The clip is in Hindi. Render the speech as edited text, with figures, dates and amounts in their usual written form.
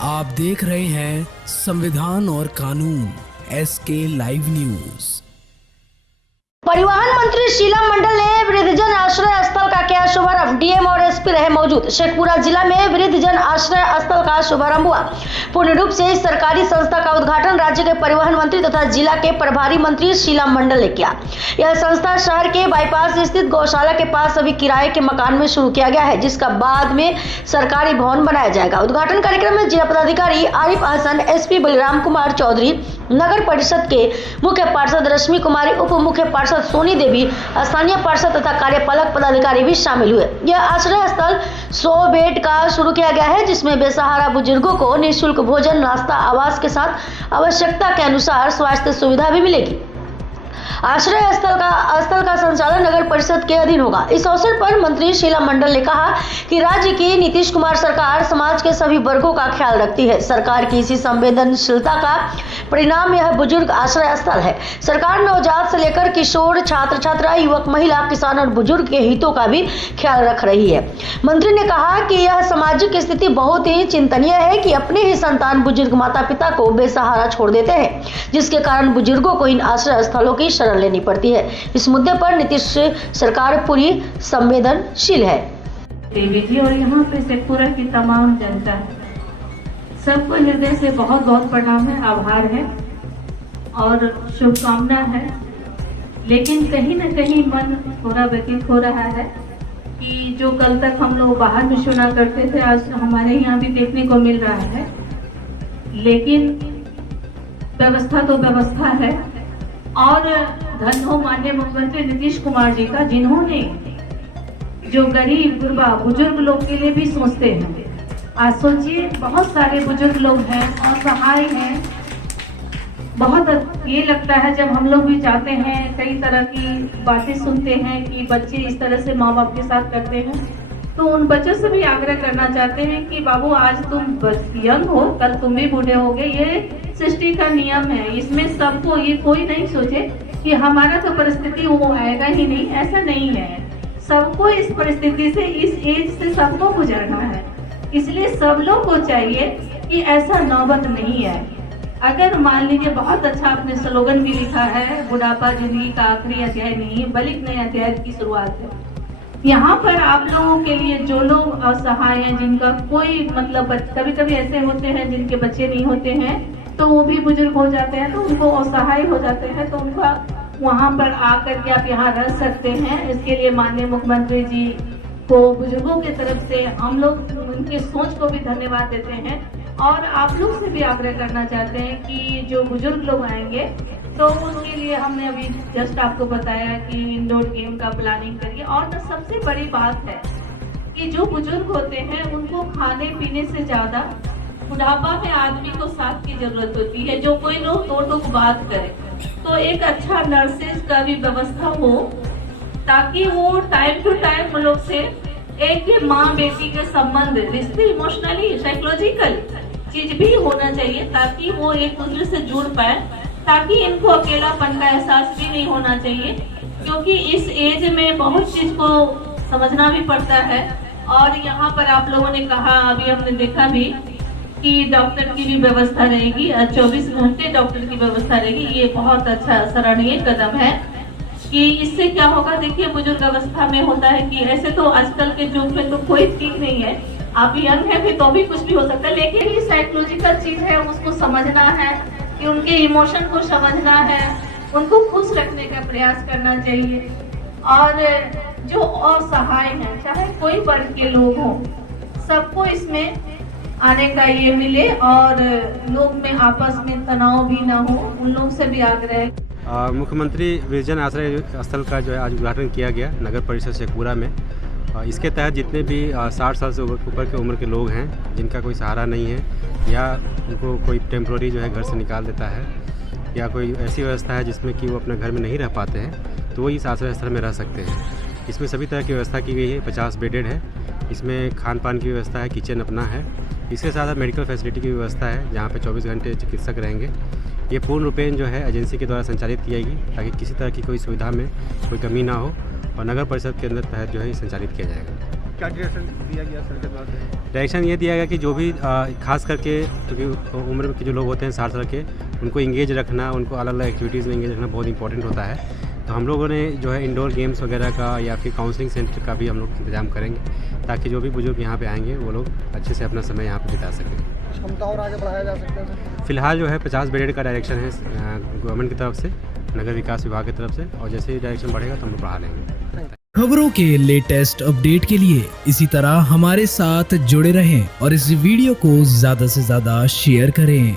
आप देख रहे हैं संविधान और कानून SK लाइव न्यूज। परिवहन मंत्री शीला मंडल ने वृद्धजन आश्रय स्थल का किया शुभारंभ। डीएम और एसपी रहे मौजूद। शेखपुरा जिला में वृद्धजन आश्रय स्थल का शुभारंभ हुआ। पूर्ण रूप से इस सरकारी संस्था का उद्घाटन राज्य के परिवहन मंत्री तथा जिला के प्रभारी मंत्री शीला मंडल ने किया। यह संस्था शहर के बाईपास स्थित गौशाला के पास अभी किराए के मकान में शुरू किया गया है, जिसका बाद में सरकारी भवन बनाया जाएगा। उद्घाटन कार्यक्रम में जिला पदाधिकारी आरिफ हसन, एसपी बलराम कुमार चौधरी, नगर परिषद के मुख्य पार्षद रश्मि कुमारी, उप मुख्य पार्षद सोनी देवी, स्थानीय पार्षद तथा कार्यपालक पदाधिकारी भी शामिल हुए। यह आश्रय स्थल 100 बेड का शुरू किया गया है, जिसमें बेसहारा बुजुर्गों को निःशुल्क भोजन, नाश्ता, आवास के साथ आवश्यकता के अनुसार स्वास्थ्य सुविधा भी मिलेगी। आश्रय स्थल का संचालन नगर परिषद के अधीन होगा। इस अवसर पर मंत्री शीला मंडल ने कहा कि राज्य की नीतीश कुमार सरकार समाज के सभी वर्गों का ख्याल रखती है। सरकार की इसी संवेदनशीलता का परिणाम यह बुजुर्ग आश्रय स्थल है। सरकार नवजात से लेकर किशोर, छात्र छात्रा, युवक, महिला, किसान और बुजुर्ग के हितों का भी ख्याल रख रही है। मंत्री ने कहा कि यह सामाजिक स्थिति बहुत ही चिंतनीय है कि अपने ही संतान बुजुर्ग माता पिता को बेसहारा छोड़ देते हैं, जिसके कारण बुजुर्गों को इन आश्रय स्थलों की शरण लेनी पड़ती है। इस मुद्दे पर नीतीश सरकार पूरी संवेदनशील है। देवी जी और यहाँ पे शेखपुरा की तमाम जनता, सबको हृदय से बहुत बहुत प्रणाम है, आभार है और शुभकामना है। लेकिन कहीं न कहीं मन थोड़ा व्यतीत हो रहा है कि जो कल तक हम लोग बाहर में सुना करते थे, आज हमारे यहाँ भी देखने को मिल रहा है। लेकिन व्यवस्था तो व्यवस्था है और धन हो माननीय मुख्यमंत्री नीतीश कुमार जी का, जिन्होंने जो गरीब गुरबा बुजुर्ग लोग के लिए भी सोचते हैं। आज सोचिए, बहुत सारे बुजुर्ग लोग हैं, असहाय हैं। बहुत ये लगता है जब हम लोग भी जाते हैं, कई तरह की बातें सुनते हैं कि बच्चे इस तरह से माँ बाप के साथ करते हैं, तो उन बच्चों से भी आग्रह करना चाहते हैं कि बाबू, आज तुम यंग हो, कल तुम भी बूढ़े होगे। ये सृष्टि का नियम है, इसमें सबको, ये कोई नहीं सोचे कि हमारा तो परिस्थिति वो आएगा ही नहीं, ऐसा नहीं है। सबको इस परिस्थिति से, इस एज से सबको गुजरना है। इसलिए सब लोग को चाहिए कि ऐसा नौबत नहीं है। अगर मान लीजिए, बहुत अच्छा आपने स्लोगन भी लिखा है, बुढ़ापा जिंदगी का आखिरी अध्याय नहीं, बल्कि नए अध्याय की शुरुआत है। यहाँ पर आप लोगों के लिए जो लोग असहाय हैं, जिनका कोई मतलब, कभी कभी ऐसे होते हैं जिनके बच्चे नहीं होते हैं, तो वो भी बुजुर्ग हो जाते हैं, तो उनको असहाय हो जाते हैं, तो उनका वहाँ पर आकर के आप यहाँ रह सकते हैं। इसके लिए माननीय मुख्यमंत्री जी को बुजुर्गों की तरफ से हम लोग उनके सोच को भी धन्यवाद देते हैं और आप लोग से भी आग्रह करना चाहते हैं कि जो बुजुर्ग लोग आएंगे तो उनके लिए हमने अभी जस्ट आपको बताया कि इंडोर गेम का प्लानिंग करिए। और सबसे बड़ी बात है कि जो बुजुर्ग होते हैं उनको खाने पीने से ज्यादा बुढ़ापा में आदमी को साथ की जरूरत होती है, जो कोई लोग दो टूक बात करे, तो एक अच्छा नर्सेज का भी व्यवस्था हो, ताकि वो टाइम टू टाइम हम लोग से एक माँ बेटी के संबंध, रिश्ते, इमोशनली साइकोलॉजिकल चीज भी होना चाहिए, ताकि वो एक दूसरे से जुड़ पाए, ताकि इनको अकेलापन का एहसास भी नहीं होना चाहिए, क्योंकि इस एज में बहुत चीज को समझना भी पड़ता है। और यहाँ पर आप लोगों ने कहा, अभी हमने देखा भी कि डॉक्टर की भी व्यवस्था रहेगी, 24 घंटे डॉक्टर की व्यवस्था रहेगी। ये बहुत अच्छा सराहनीय कदम है कि इससे क्या होगा। देखिए, बुजुर्ग अवस्था में होता है कि ऐसे तो आजकल के युग में तो कोई ठीक नहीं है, आप यंग है भी तो भी कुछ भी हो सकता है, लेकिन ये साइकोलॉजिकल चीज है, उसको समझना है कि उनके इमोशन को समझना है, उनको खुश रखने का प्रयास करना चाहिए। और जो असहाय हैं, चाहे कोई वर्ग के लोग हों, सबको इसमें आने का ये मिले और लोग में आपस में तनाव भी ना हो, उन लोग से भी आग्रह। मुख्यमंत्री वृद्धजन आश्रय स्थल का जो है आज उद्घाटन किया गया नगर परिषद शेखपुरा में। इसके तहत जितने भी 60 साल से ऊपर के उम्र के लोग हैं, जिनका कोई सहारा नहीं है या उनको कोई टेम्प्रोरी जो है घर से निकाल देता है, या कोई ऐसी व्यवस्था है जिसमें कि वो अपने घर में नहीं रह पाते हैं, तो वो इस आश्रय स्थल में रह सकते हैं। इसमें सभी तरह की व्यवस्था की गई है, 50 बेडेड है। इसमें खान पान की व्यवस्था है, किचन अपना है। इसके साथ मेडिकल फैसिलिटी की व्यवस्था है, जहाँ पे 24 घंटे चिकित्सक रहेंगे। ये पूर्ण रूपेण जो है एजेंसी के द्वारा संचालित की जाएगी, ताकि किसी तरह की कोई सुविधा में कोई कमी ना हो, और नगर परिषद के अंदर तहत जो है संचालित किया जाएगा। क्या डायरेक्शन दिया गया सर के द्वारा? डायरेक्शन ये दिया गया कि जो भी खास करके क्योंकि उम्र के जो लोग होते हैं 60 साल के, उनको इंगेज रखना, उनको अलग अलग एक्टिविटीज़ में इंगेज रखना बहुत इंपॉर्टेंट होता है। तो हम लोगों ने जो है इंडोर गेम्स वगैरह का या फिर काउंसलिंग सेंटर का भी हम लोग इंतजाम करेंगे, ताकि जो भी बुजुर्ग यहाँ पे आएंगे वो लोग अच्छे से अपना समय यहाँ पे बिता सकें। क्षमता और आगे बढ़ाया जा सकता है सर? फिलहाल जो है 50 बेड का डायरेक्शन है गवर्नमेंट की तरफ से, नगर विकास विभाग की तरफ से, और जैसे ही डायरेक्शन बढ़ेगा तो हम लोग बढ़ा लेंगे। खबरों के लेटेस्ट अपडेट के लिए इसी तरह हमारे साथ जुड़े रहें और इस वीडियो को ज्यादा से ज्यादा शेयर करें।